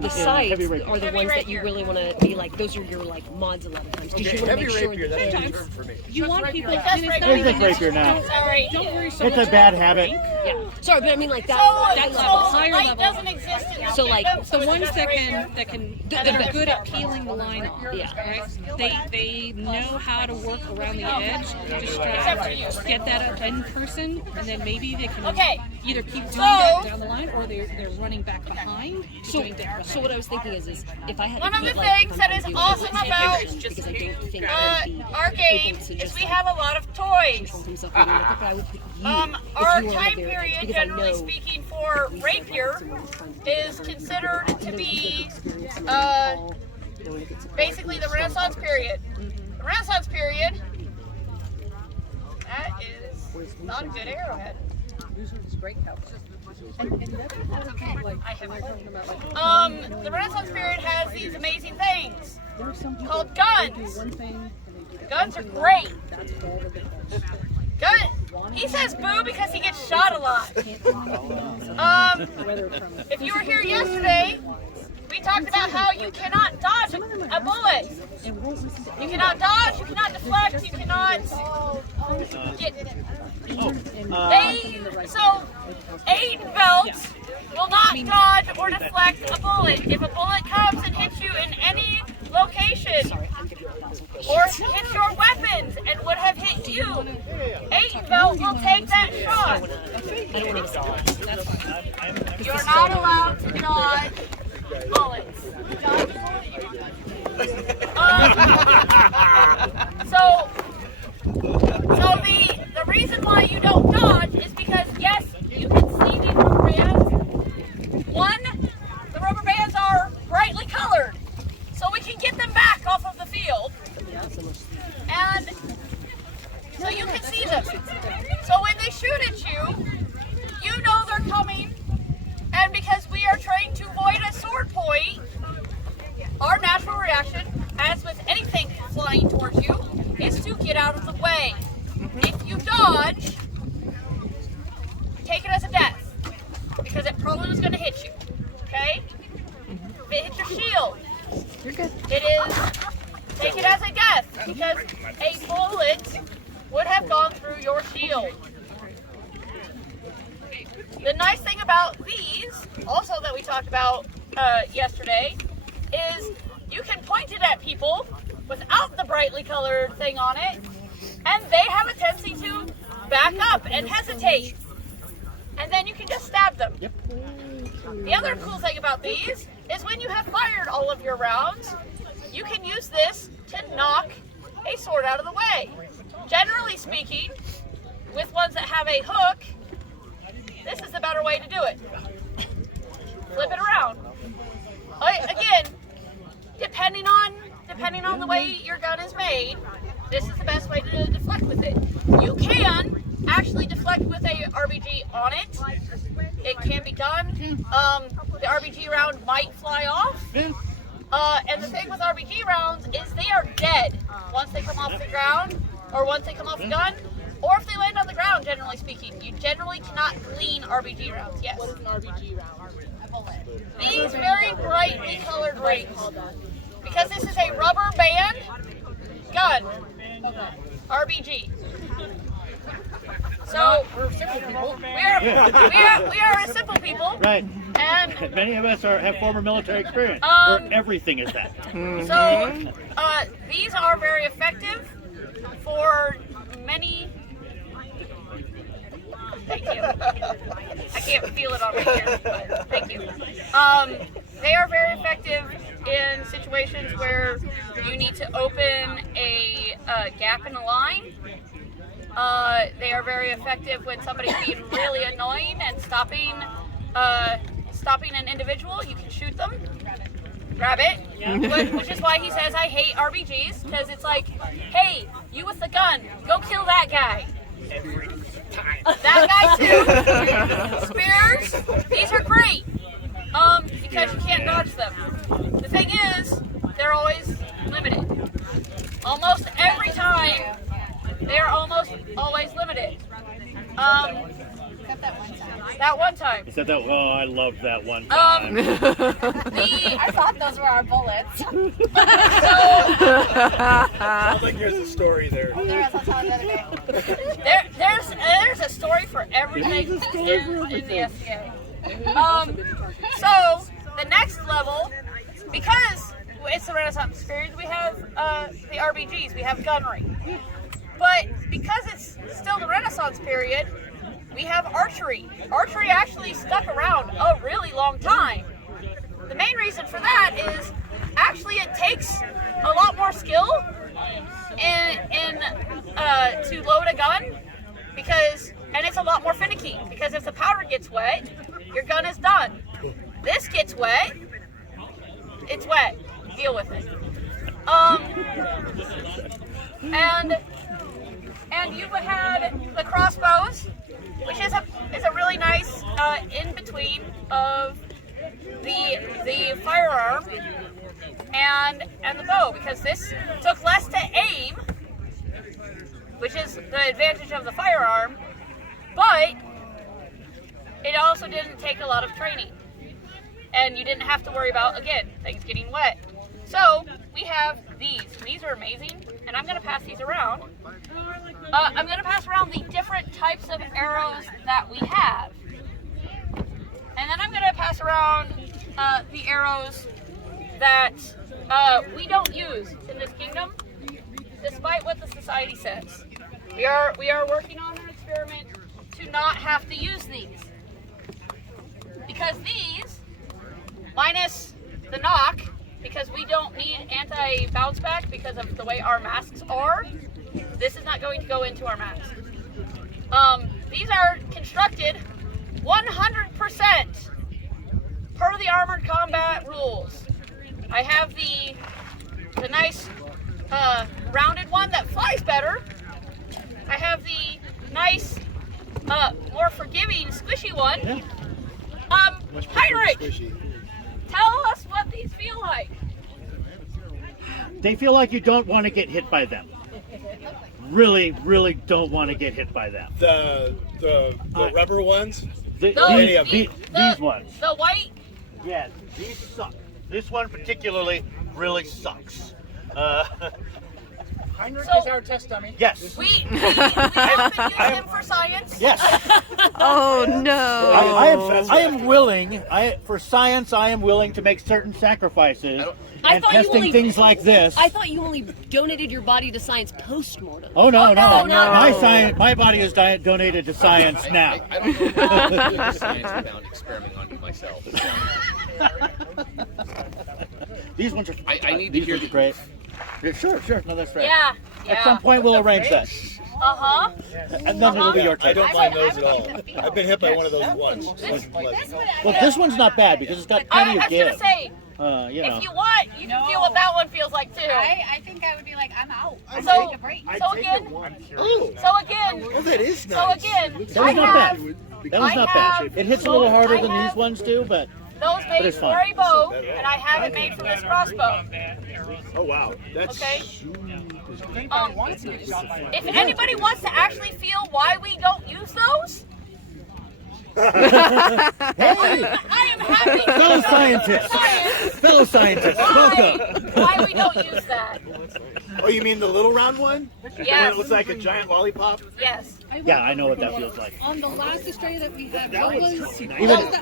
The sides are the ones that you really want to be like. Those are your like mods a lot of times. Because you want to make sure that you want people. There's a rapier now. Don't worry so much. It's a bad habit. Yeah. Sorry, but I mean like that. That level, higher level. Doesn't exist in so like the ones that are good at peeling the line off. Yeah. Right? They know how to work around the edge. Just try to get that up in person, and then maybe they can either keep doing that down the line, or they're running back behind. So what I was thinking is if I had one to of the put, things that is awesome about because I don't think our game is we have a lot of toys. Our time period, generally speaking, for Rapier is considered to be basically the Renaissance period. The Renaissance period, that is not a good arrowhead. The Renaissance period has these amazing things called guns. Guns are great. He says boo because he gets shot a lot. If you were here yesterday, we talked about how you cannot dodge a bullet. You cannot dodge, you cannot deflect, you cannot get... So, 8 belts will not dodge or deflect a bullet. If a bullet comes and hits you in any location, or hits your weapons and would have hit you, 8 belt will take that shot. You're not allowed to dodge bullets. So the reason why you don't dodge is because, yes, you can see these rubber bands. One, the rubber bands are brightly colored, so we can get them back off of the field. And so you can see them. So when they shoot at you, you know they're coming. And because we are trying to avoid a sword point, our natural reaction, as with anything flying towards you, is to get out of the way. If you dodge, take it as a death, because it probably was going to hit you, okay? If it hits your shield, you're good. Take it as a death, because a bullet would have gone through your shield. The nice thing about these, also that we talked about yesterday, is you can point it at people without the brightly colored thing on it, and they have a tendency to back up and hesitate. And then you can just stab them. Yep. The other cool thing about these is when you have fired all of your rounds, you can use this to knock a sword out of the way. Generally speaking, with ones that have a hook, this is the better way to do it. Flip it around. Again, depending on the way your gun is made, this is the best way to deflect with it. You can actually deflect with a RBG on it. It can be done. The RBG round might fly off. And the thing with RBG rounds is they are dead once they come off the ground, or once they come off the gun, or if they land on the ground, generally speaking. You generally cannot clean RBG rounds, yes. What is an RBG round? These very brightly colored rings. Because this is a rubber band gun. RBG. So We're simple people. we are a simple people. Right. And many of us have former military experience, where everything is that. So these are very effective for many. Thank you. I can't feel it on my ear, but thank you. They are very effective in situations where you need to open a gap in a line. They are very effective when somebody's being really annoying and stopping an individual. You can shoot them, grab it, which is why he says I hate RBGs, because it's like, hey, you with the gun, go kill that guy. That guy too. Spears, these are great, because you can't dodge them. The thing is, they're always limited. Almost every time, they are almost always Except that one time. That one time. Is that that? Oh, I loved that one time. I thought those were our bullets. Sounds like there's a story there. There is, I'll tell you another day. There's a story for everything in the SCA. So the next level, because it's the Renaissance period, we have the RBGs, we have Gunnery. But because it's still the Renaissance period, we have archery. Archery actually stuck around a really long time. The main reason for that is actually it takes a lot more skill to load a gun, and it's a lot more finicky, because if the powder gets wet, your gun is done. This gets wet, it's wet. Deal with it. And you had the crossbows, which is a really nice in between of the firearm and the bow, because this took less to aim, which is the advantage of the firearm, but it also didn't take a lot of training, and you didn't have to worry about, again, things getting wet. So we have these. These are amazing, and I'm going to pass these around. I'm going to pass around the different types of arrows that we have, and then I'm going to pass around the arrows that we don't use in this kingdom, despite what the society says. We are working on an experiment to not have to use these, because these, minus the knock, because we don't need anti-bounce back because of the way our masks are, this is not going to go into our mask. These are constructed 100% per the Armored Combat rules. I have the nice rounded one that flies better. I have the nice, more forgiving, squishy one. Heinrich, tell us what these feel like. They feel like you don't want to get hit by them. Really, really don't want to get hit by them. The rubber ones? These ones. The white? Yeah, these suck. This one particularly really sucks. Heinrich So- is our test dummy. Yes. We often use them for science. Yes. Oh no. I am willing. For science, I am willing to make certain sacrifices. I And thought you testing only- things like this. I thought you only donated your body to science post-mortem. Oh no, no, no. My body is donated to science now. I don't know if science without experimenting on myself. These ones are. I need to these hear ones are the great. Yeah, sure. No, that's right. Yeah. At some point, we'll arrange that, Uh-huh. and then it'll be your I turn. don't mind those at all. I've been hit by one of those once. Well, this one's not bad because it's got plenty I of was going to give. say, You know. if you want, you can feel what that one feels like too. I think I would be like, I'm out. So, Take a break. so again, Oh, that is nice. so again, That I was not have bad. That was not bad. It hits a little harder than these ones do, but those made it's for fine. a bow, and I have it made for this crossbow. Oh, wow. That's Okay. If anybody wants to actually feel why we don't use those, I am happy to fellow show scientists, science fellow scientists, welcome. why we don't use that. Oh, you mean the little round one? When Yes. it looks like a giant lollipop? Yes. Yeah, I know what that feels like. On the last Australia that we had, what was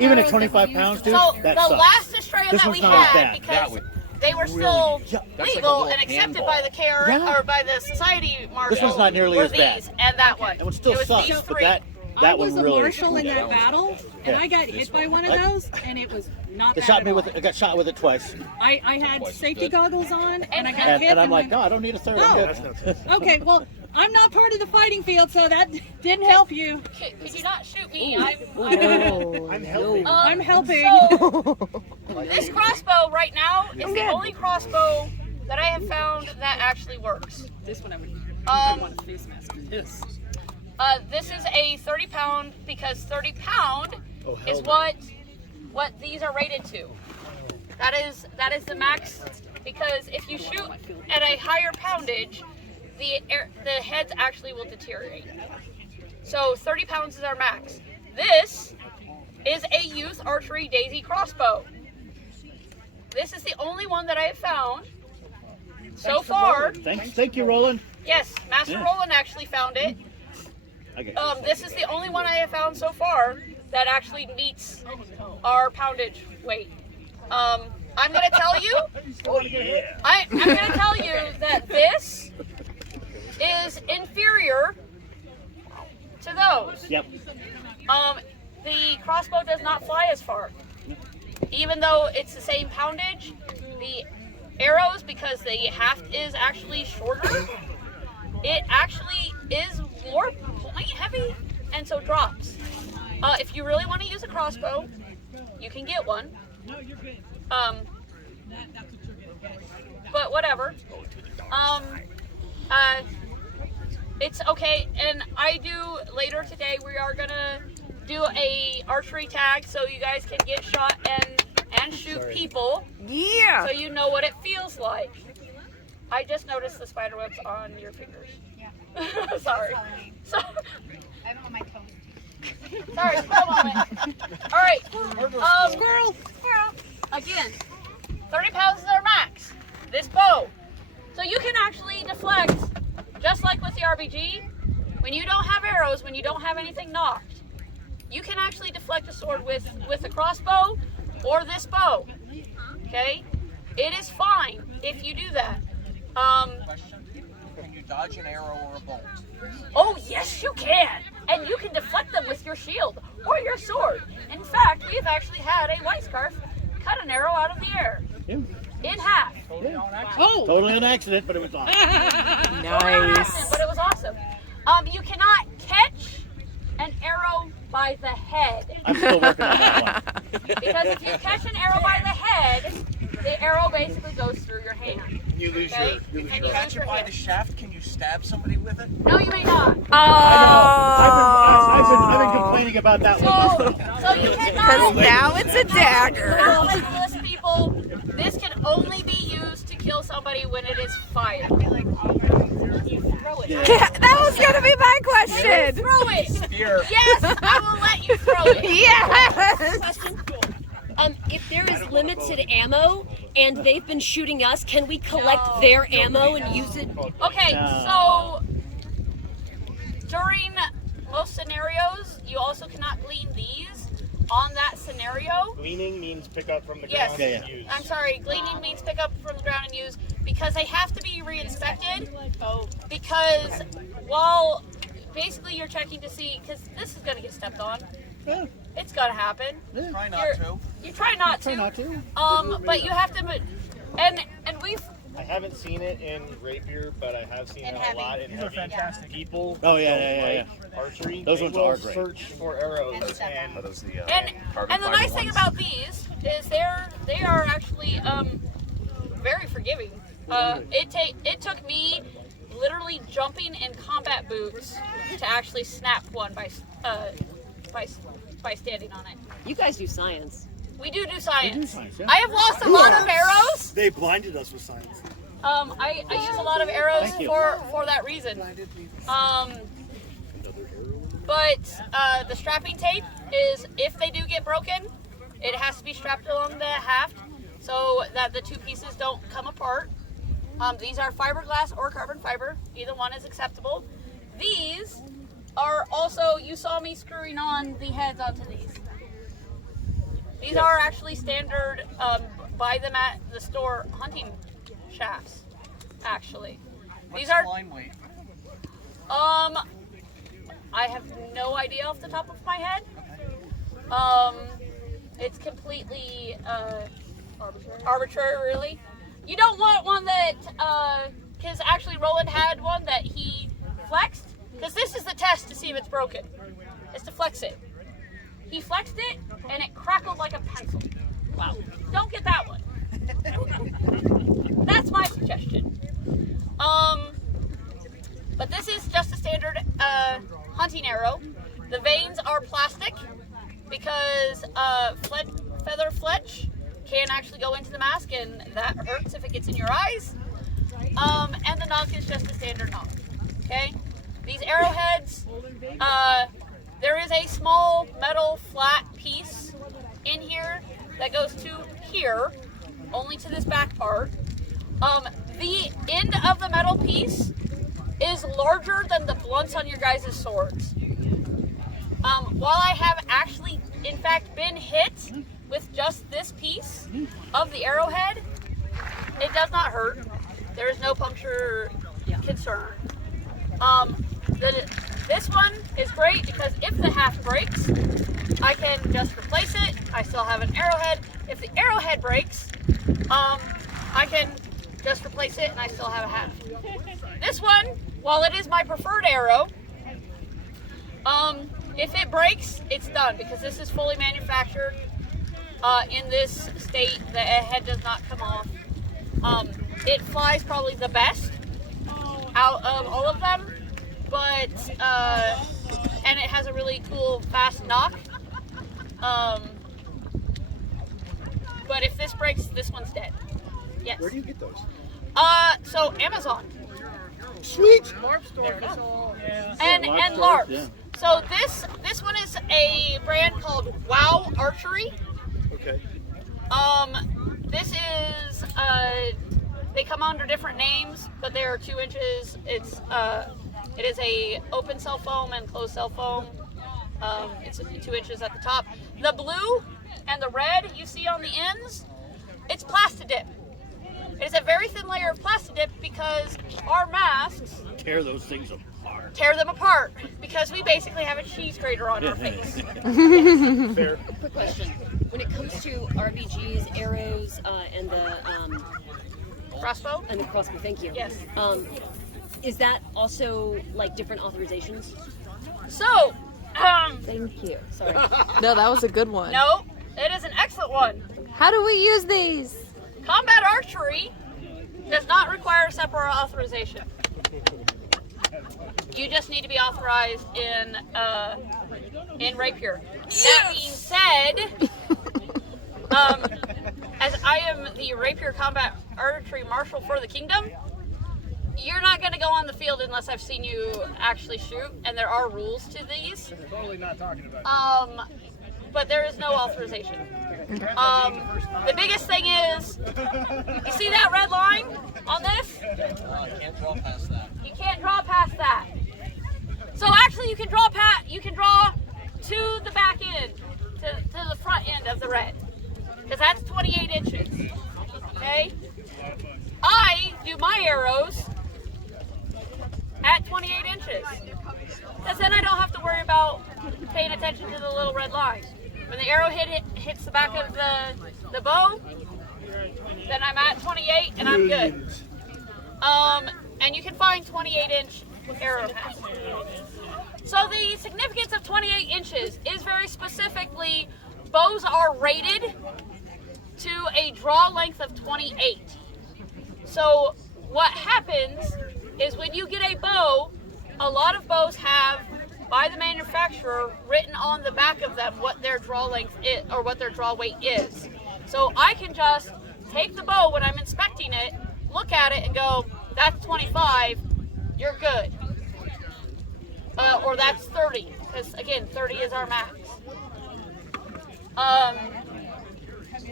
Even at 25 pounds, dude, So that the sucks. last Australia This that one's we not as had, bad. because they were still like a legal little and accepted handball. by the care Yeah. or by the society marshal. This one's not nearly were as bad. these and that one. That one still it was sucks, these but three. that I one was a really. marshal in that battle, and Yeah. I got hit by one of those, and it was not They bad shot at me all. with. I got shot with it twice, I had safety goggles on, and I got hit. and I'm and like, went, no, I don't need a third. Oh. I'm good. okay, well, I'm not part of the fighting field, so that didn't help you. Could you not shoot me? I'm healthy. I'm helping. So, this crossbow right now is the only crossbow that I have found that actually works. This one I would Um, want a face mask for this. This is a 30-pound because 30-pound is what these are rated to. That is the max, because if you shoot at a higher poundage, the heads actually will deteriorate. So 30 pounds is our max. This is a youth archery daisy crossbow. This is the only one that I have found so far. Thank you, Roland. Yes, Master Roland actually found it. This is the only one I have found so far that actually meets our poundage weight. I'm gonna tell you. I'm gonna tell you that this is inferior to those. Yep. The crossbow does not fly as far. Even though it's the same poundage, the arrows, because the haft is actually shorter, it actually is more point heavy and so drops. If you really want to use a crossbow, you can get one. But whatever. It's okay, and I do later today. We are gonna do a archery tag so you guys can get shot and shoot people. Yeah. So you know what it feels like. I just noticed the spider webs on your fingers. Yeah. Sorry. So, I have them on my toes. sorry, squirrel moment. All right. Squirrel. Again, 30 pounds is our max. This bow. So you can actually deflect, just like with the RBG, when you don't have arrows, when you don't have anything knocked, you can actually deflect a sword with a crossbow or this bow. Okay? It is fine if you do that. Can you dodge an arrow or a bolt? Oh, yes, you can. And you can deflect them with your shield or your sword. In fact, we've actually had a white scarf cut an arrow out of the air. Yeah. In half. Oh! Totally an accident, but it was awesome. Nice. But it was awesome. You cannot catch an arrow by the head. I'm still working on that one. Because if you catch an arrow by the head, the arrow basically goes through your hand. You lose Okay? your And you shot. lose your By hand. the shaft, can you stab somebody with it? No, you may not. I've been complaining about that one. So you Because cannot. now it's a dagger. List people, this can only be used to kill somebody when it is fired. You throw it. That was gonna be my question. Throw it. Spear. Yes, I will let you throw it. Yes. If there is limited ammo and they've been shooting us, can we collect their ammo and use it? Okay, so during most scenarios, you also cannot glean these on that scenario. Gleaning means pick up from the Yes, ground and use. I'm sorry, gleaning means pick up from the ground and use, because they have to be re-inspected. Because while basically you're checking to see, because this is going to get stepped on. Yeah. It's going to happen. Try not to. You try not to. Try not to. But you have to, and we've, I haven't seen it in Rapier, but I have seen it a lot in heavy. fantastic. People Oh, yeah, don't yeah. like archery. Those They ones will are great. search for arrows and and the nice thing about these is they are actually very forgiving. It took me literally jumping in combat boots to actually snap one by standing on it. You guys do science. We do science. science, yeah. I have lost a lot of arrows. they blinded us with science. I use a lot of arrows Thank you. for that reason. But the strapping tape is, if they do get broken, it has to be strapped along the haft so that the two pieces don't come apart. These are fiberglass or carbon fiber. Either one is acceptable. These are also, you saw me screwing on the heads onto these. These are actually standard, buy them at the store hunting shafts, actually. These are, line weight? I have no idea off the top of my head. It's completely arbitrary, really. You don't want one that, because actually Roland had one that he flexed, because this is the test to see if it's broken, is to flex it. He flexed it, and it crackled like a pencil. Wow. Don't get that one. That's my suggestion. But this is just a standard hunting arrow. The vanes are plastic because feather fletch can actually go into the mask, and that hurts if it gets in your eyes. And the knock is just a standard knock. Okay? These arrowheads there is a small metal flat piece in here that goes to here, only to this back part. The end of the metal piece is larger than the blunts on your guys' swords. While I have actually, in fact, been hit with just this piece of the arrowhead, it does not hurt. There is no puncture concern. This one is great because if the haft breaks, I can just replace it. I still have an arrowhead. If the arrowhead breaks, I can just replace it and I still have a haft. This one, while it is my preferred arrow, if it breaks, it's done because this is fully manufactured in this state. The head does not come off. It flies probably the best out of all of them, but and it has a really cool fast knock. But if this breaks, this one's dead. Yes. Where do you get those? So Amazon. Sweet. And LARPs. Yeah. So this one is a brand called EiwaKensei. Okay. This is they come under different names, but they are 2 inches. It is a open cell foam and closed cell foam. It's 2 inches at the top. The blue and the red you see on the ends, it's Plastidip. It is a very thin layer of Plastidip because our masks Tear those things apart. tear them apart because we basically have a cheese grater on our face. Fair. Quick question. When it comes to RBGs, arrows, and the Crossbow? crossbow, thank you. Yes. Is that also like different authorizations? So, Thank you. Sorry. No, that was a good one. no, it is an excellent one. How do we use these? Combat archery does not require a separate authorization. You just need to be authorized in Rapier. That being said, as I am the Rapier Combat Archery Marshal for the Kingdom, you're not going to go on the field unless I've seen you actually shoot, and there are rules to these. Totally not talking about. But there is no authorization. The biggest thing is, you see that red line on this? Can't draw past that. You can't draw past that. So actually, you can draw to the back end, to the front end of the red, because that's 28 inches. Okay. I do my arrows at 28 inches, because then I don't have to worry about paying attention to the little red line. When the arrow hits the back of the bow, then I'm at 28 and I'm good. And you can find 28-inch arrowheads. So the significance of 28 inches is very specifically bows are rated to a draw length of 28. So what happens is when you get a bow, a lot of bows have, by the manufacturer, written on the back of them what their draw length is or what their draw weight is. So I can just take the bow when I'm inspecting it, look at it and go, that's 25, you're good. Or that's 30, because again, 30 is our max.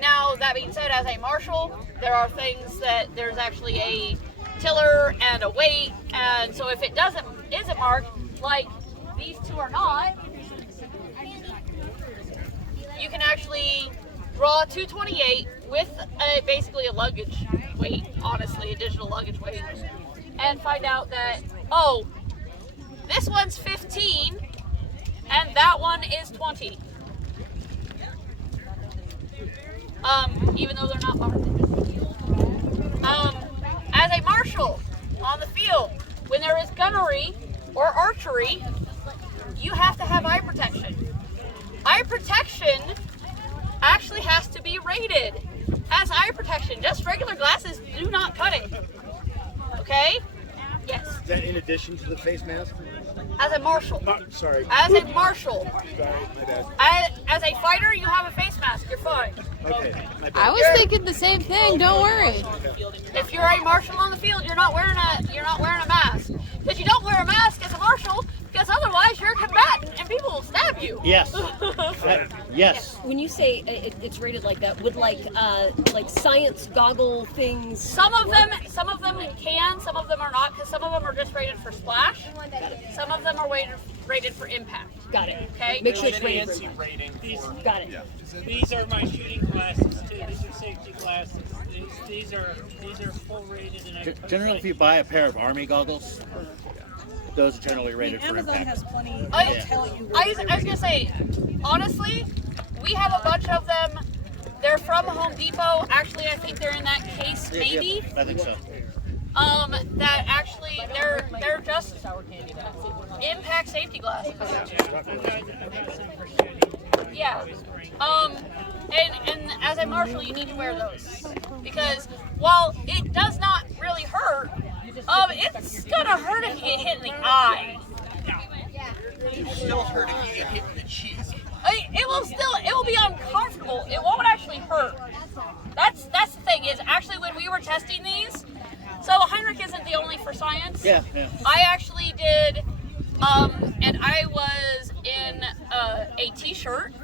Now, that being said, as a marshal, there are things that there's actually a tiller and a weight, and so if it isn't marked, like these two are not, you can actually draw 228 with basically a luggage weight, honestly, a digital luggage weight, and find out that, oh, this one's 15 and that one is 20. Even though they're not marked. As a marshal on the field, when there is gunnery or archery, you have to have eye protection. Eye protection actually has to be rated as eye protection. Just regular glasses do not cut it. Okay? Yes. Is that in addition to the face mask? As a marshal. Sorry. As a marshal. Sorry, my bad. As a fighter, you have a face mask. You're fine. Okay. My bad. I was thinking the same thing. Don't worry. If you're a marshal on the field, you're not wearing a mask. Because you don't wear a mask as a marshal, because otherwise you're people will stab you. Yes. Yes. When you say it's rated like that, would like science goggle things? Some of them can, some of them are not, because some of them are just rated for splash. Some of them are rated for impact. Got it. Okay. Make sure it's An rated for ANSI impact. rating. Got it. These are my shooting glasses too. These are safety glasses. These are full rated. And Generally, if you buy a pair of Army goggles, those are generally rated for Amazon impact. has plenty. I They'll tell you. I was gonna say, honestly, we have a bunch of them. They're from Home Depot. Actually, I think they're in that case, maybe. I think so. That actually they're just impact safety glasses. Yeah. And as a marshal, you need to wear those because while it does not really hurt, it's gonna hurt if you get hit in the eye. It still hurt if you get hit in the cheek. It will be uncomfortable. It won't actually hurt. That's the thing is actually when we were testing these, so Heinrich isn't the only for science. Yeah. I actually did, and I was in a t-shirt,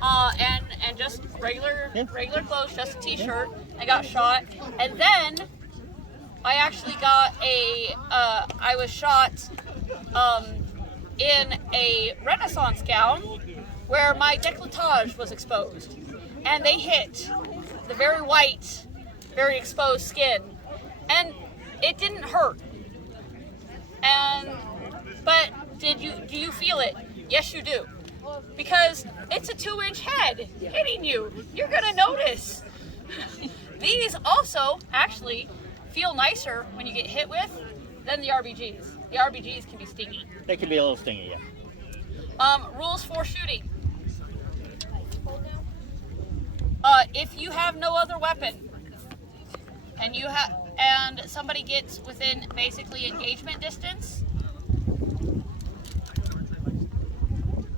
and just regular clothes, just a t-shirt. I got shot, and then I actually got I was shot in a Renaissance gown where my décolletage was exposed, and they hit the very white, very exposed skin, and it didn't hurt. But do you feel it? Yes, you do, because it's a 2-inch head hitting you. You're gonna notice. These also actually feel nicer when you get hit with than the RBGs. The RBGs can be stingy. They can be a little stingy, yeah. Rules for shooting. If you have no other weapon, and somebody gets within basically engagement distance,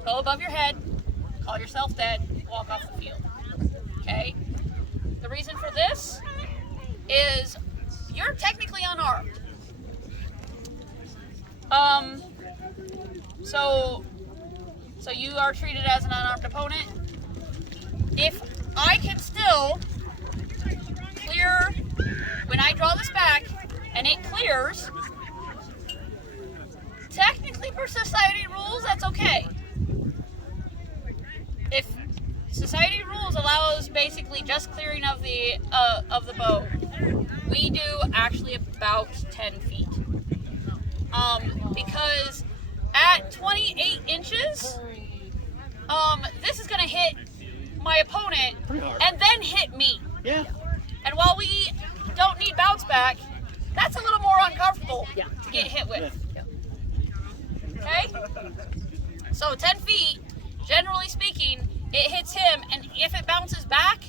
go above your head, call yourself dead, walk off the field. Okay? The reason for this is you're technically unarmed. So you are treated as an unarmed opponent. If I can still clear, when I draw this back and it clears, technically per society rules, that's okay. If society rules allows basically just clearing of the bow, we do actually about 10 feet. Because at 28 inches, this is going to hit my opponent and then hit me. Yeah. And while we don't need bounce back, that's a little more uncomfortable to get hit with. Okay? So 10 feet, generally speaking, it hits him, and if it bounces back,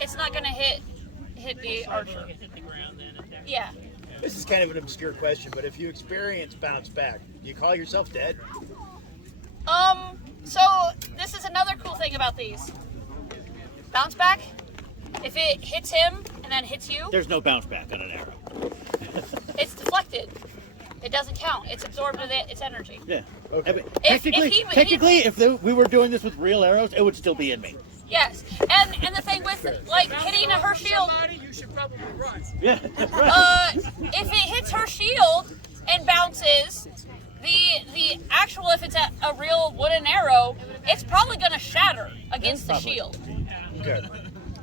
it's not going to hit the archer. Yeah. This is kind of an obscure question, but if you experience bounce back, do you call yourself dead? So this is another cool thing about these. Bounce back, if it hits him and then hits you, There's no bounce back on an arrow. it's deflected. It doesn't count. It's absorbed with its energy. Yeah. Okay. I mean, technically, if we were doing this with real arrows, it would still be in me. Yes, and the thing with like hitting her shield, You should probably run. Yeah. if it hits her shield and bounces, the actual, if it's a real wooden arrow, it's probably going to shatter against the shield. Okay.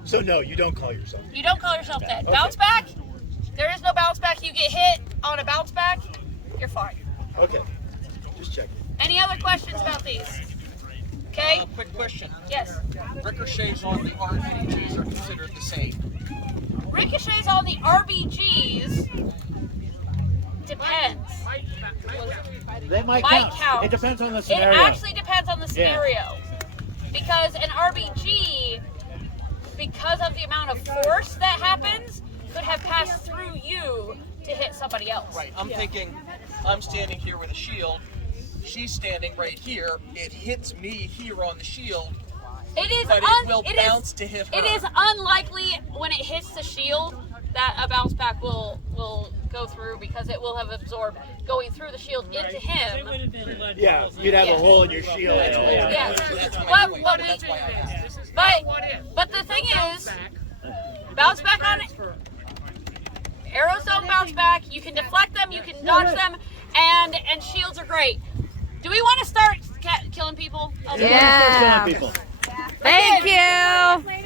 So no, you don't call yourself. You don't call yourself dead. Okay. Bounce back, there is no bounce back. You get hit on a bounce back, you're fine. Okay. Just checking. Any other questions about these? Okay? Quick question. Yes. Ricochets on the RBGs are considered the same. Ricochets on the RBGs depends. They might Might count. count. It depends on the It scenario. actually depends on the scenario. Because an RBG, because of the amount of force that happens, could have passed through you to hit somebody else. Right. I'm thinking, I'm standing here with a shield. She's standing right here. It hits me here on the shield. It is But it will bounce to hit her. It is unlikely when it hits the shield that a bounce back will go through because it will have absorbed going through the shield into him. It would have been lead Yeah, balls. you'd have Yeah. a hole in your shield. Yeah. That's But, why but, that's why I asked. but the thing is, bounce back on it. Arrows don't bounce back. You can deflect them, you can dodge them, and shields are great. Do we want to start killing people? Yeah. People. Thank you.